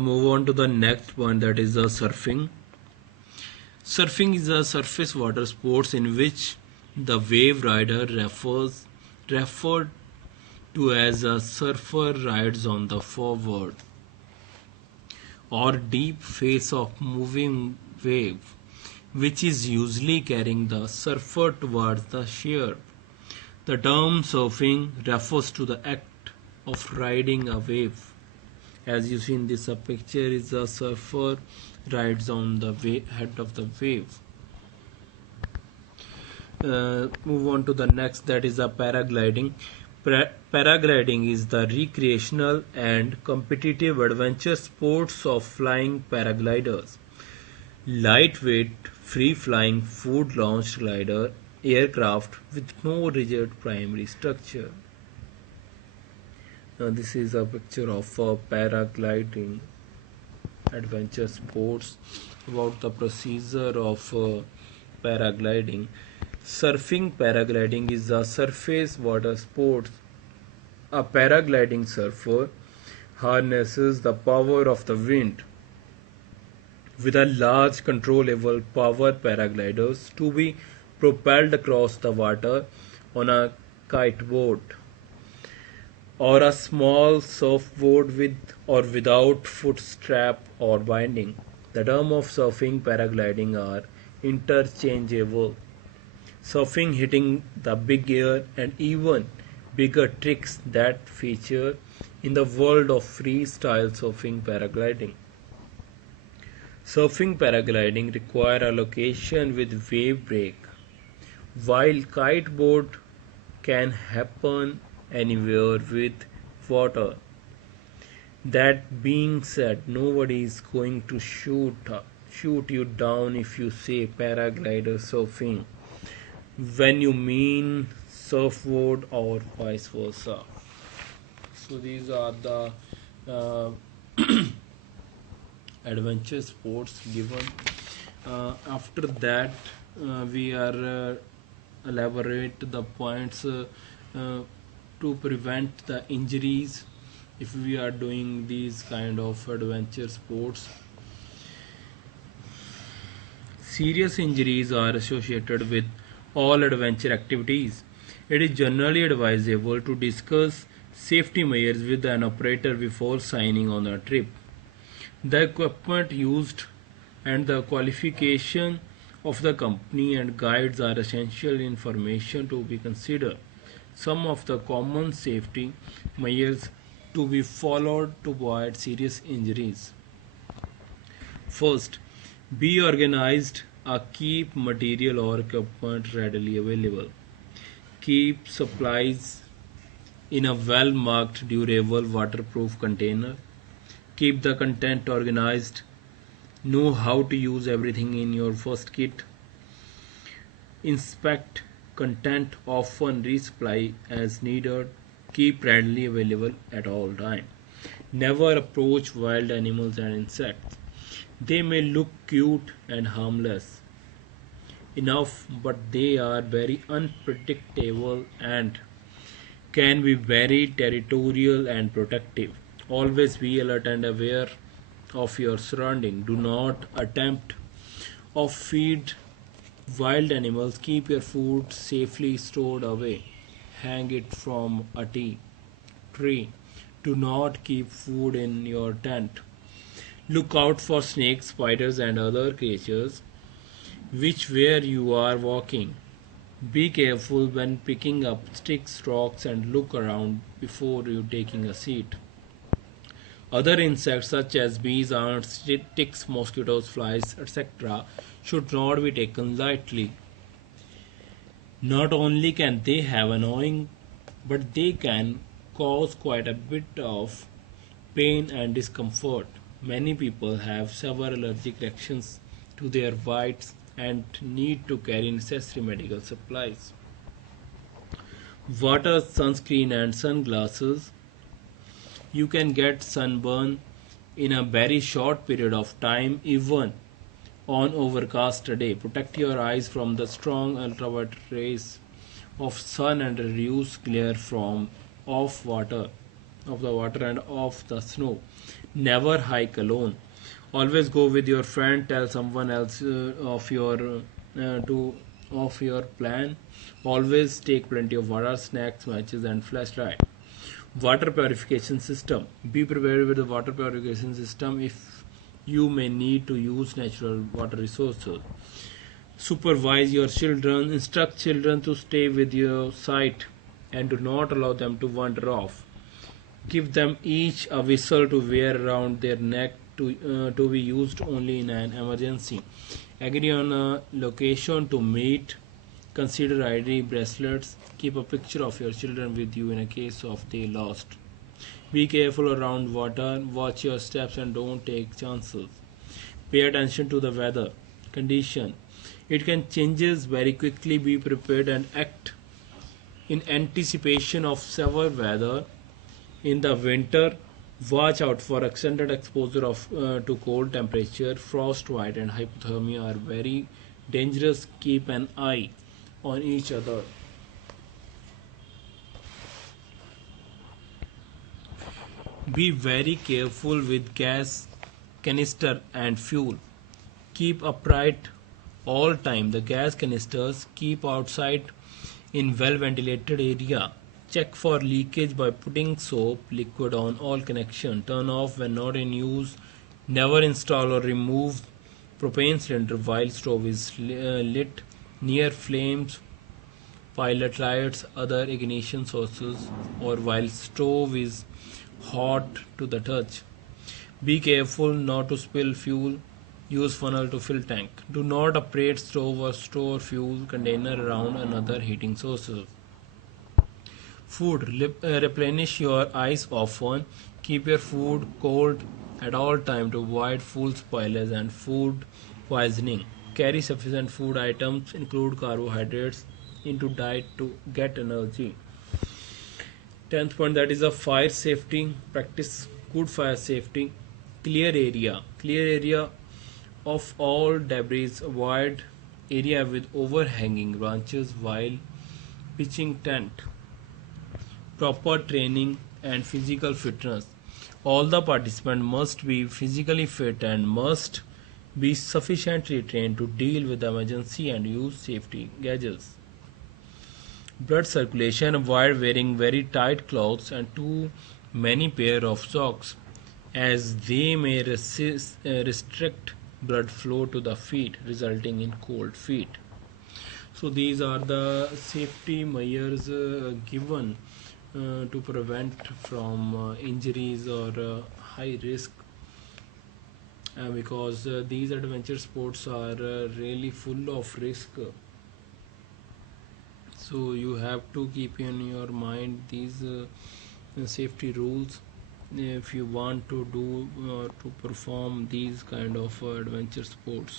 Move on to the next point, that is the surfing. Surfing is a surface water sports in which the wave rider referred to as a surfer rides on the forward or deep face of moving wave, which is usually carrying the surfer towards the sheer. The term surfing refers to the act of riding a wave. As you see in this picture, is a surfer rides on the head of the wave. Move on to the next, that is a paragliding. Paragliding is the recreational and competitive adventure sports of flying paragliders. Lightweight, free-flying, food-launched glider aircraft with no rigid primary structure. Now this is a picture of paragliding adventure sports. About the procedure of paragliding. Surfing paragliding is a surface water sport. A paragliding surfer harnesses the power of the wind with a large controllable power paragliders to be propelled across the water on a kiteboard or a small surfboard with or without foot strap or binding. The term of surfing paragliding are interchangeable. Surfing, hitting the big air, and even bigger tricks that feature in the world of freestyle surfing paragliding. Surfing paragliding require a location with wave break, while kiteboard can happen anywhere with water. That being said, nobody is going to shoot you down if you say paraglider surfing when you mean surfboard or vice versa. So these are the adventure sports given. After that, we are elaborate the points to prevent the injuries if we are doing these kind of adventure sports. Serious injuries are associated with all adventure activities. It is generally advisable to discuss safety measures with an operator before signing on a trip. The equipment used and the qualification of the company and guides are essential information to be considered. Some of the common safety measures to be followed to avoid serious injuries. First, be organized. Keep material or equipment readily available. Keep supplies in a well marked, durable, waterproof container. Keep the content organized. Know how to use everything in your first kit. Inspect content, often resupply as needed. Keep readily available at all times. Never approach wild animals and insects. They may look cute and harmless enough, but they are very unpredictable and can be very territorial and protective. Always be alert and aware of your surroundings. Do not attempt or feed wild animals. Keep your food safely stored away. Hang it from a tree. Do not keep food in your tent. Look out for snakes, spiders, and other creatures which where you are walking. Be careful when picking up sticks, rocks, and look around before you taking a seat. Other insects such as bees, ants, ticks, mosquitoes, flies, etc. should not be taken lightly. Not only can they have annoying, but they can cause quite a bit of pain and discomfort. Many people have severe allergic reactions to their bites and need to carry necessary medical supplies. Water, sunscreen, and sunglasses. You can get sunburn in a very short period of time, even on overcast day. Protect your eyes from the strong ultraviolet rays of sun and reduce glare from off water. of the water and of the snow. Never hike alone. Always go with your friend. Tell someone else to of your plan. Always take plenty of water, snacks, matches, and flashlight. Water purification system. Be prepared with the water purification system if you may need to use natural water resources. Supervise your children. Instruct children to stay with your sight and do not allow them to wander off. Give them each a whistle to wear around their neck to be used only in an emergency. Agree on a location to meet. Consider ID bracelets. Keep a picture of your children with you in a case of they lost. Be careful around water. Watch your steps and don't take chances. Pay attention to the weather condition. It can changes very quickly. Be prepared and act in anticipation of severe weather. In the winter, watch out for extended exposure to cold temperature. Frostbite and hypothermia are very dangerous. Keep an eye on each other. Be very careful with gas canister and fuel. Keep upright all time. The gas canisters keep outside in well ventilated area. Check for leakage by putting soap liquid on all connection. Turn off when not in use. Never install or remove propane cylinder while stove is lit. Near flames, pilot lights, other ignition sources, or while stove is hot to the touch. Be careful not to spill fuel. Use funnel to fill tank. Do not operate stove or store fuel container around another heating sources. Food. Replenish your ice often. Keep your food cold at all time to avoid food spoilage and food poisoning. Carry sufficient food items, include carbohydrates, into diet to get energy. 10th point, that is a fire safety. Practice good fire safety. Clear area. Clear area of all debris. Avoid area with overhanging branches while pitching tent. Proper training and physical fitness. All the participants must be physically fit and must be sufficiently trained to deal with emergency and use safety gadgets. Blood circulation. Avoid wearing very tight clothes and too many pair of socks, as they may restrict blood flow to the feet, resulting in cold feet. So these are the safety measures given to prevent from injuries or high risk, because these adventure sports are really full of risk. So you have to keep in your mind these safety rules if you want to do or to perform these kind of adventure sports.